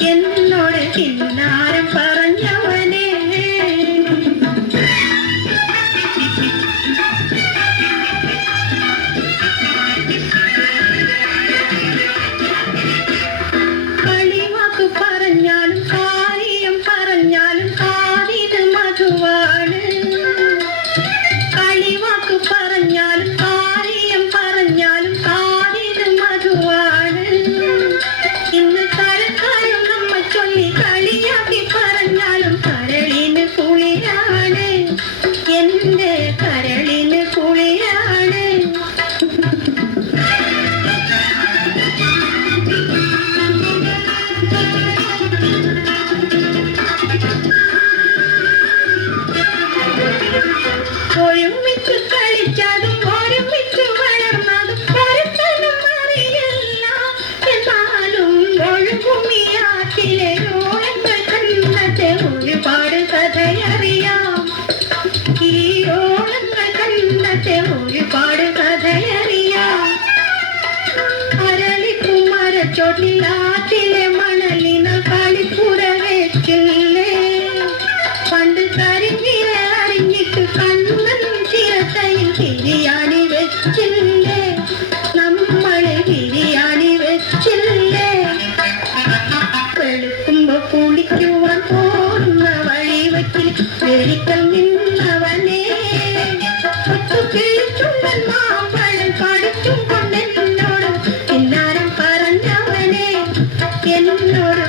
എന്നോട് കിന്നാരം പറഞ്ഞവനെ. കളിവാക്ക് പറഞ്ഞാലും കാര്യം പറഞ്ഞാലും കാതിന് മധുവാണ്. കളിവാക്ക് പറഞ്ഞാലും കാര്യം പറഞ്ഞാലും കാതിന് മധുവാണ്. ഇന്ന് തരക്കാരും നമ്മ ചൊല്ലി കളിയാക്കി പറഞ്ഞാലും കരളിന് കുളിരാണ്. എന്റെ കരളിന് കുളിരാണ്. ഒരുമിച്ച് കളിച്ചതും ഒരുമിച്ച് വളർന്നതും ഒരുത്തനും അറിയില്ല. എന്നാലും ഒഴുകുമിയാറ്റിലെ ഓളങ്ങൾ കണ്ടത് ഒരുപാട് കഥയറിയാം. ഈ ഓളങ്ങൾ കണ്ടത് ഒരുപാട് കഥയറിയാം. അരളിക്കുമരച്ചോട്ടിലാറ്റിലെ മണലിന കളിപ്പുര വെച്ചില്ലേ. പണ്ട് കരിഞ്ഞിര അറിഞ്ഞിട്ട് കണ്ണൻ ചിരട്ടയിൽ ബിരിയാണി വെച്ചില്ലേ. നമ്മള് ബിരിയാണി വെച്ചില്ലേ. വെളുക്കുമ്പോ കുളിക്കുവാൻ പോകുന്ന വഴി വച്ചിൽ വെളിക്കൽ നിന്നവനെ. കിളിച്ചുണ്ടൻ മാമ്പഴം കടിച്ചും കൊണ്ടെന്നോട് കിന്നാരം പറഞ്ഞവനെ. എന്നോട്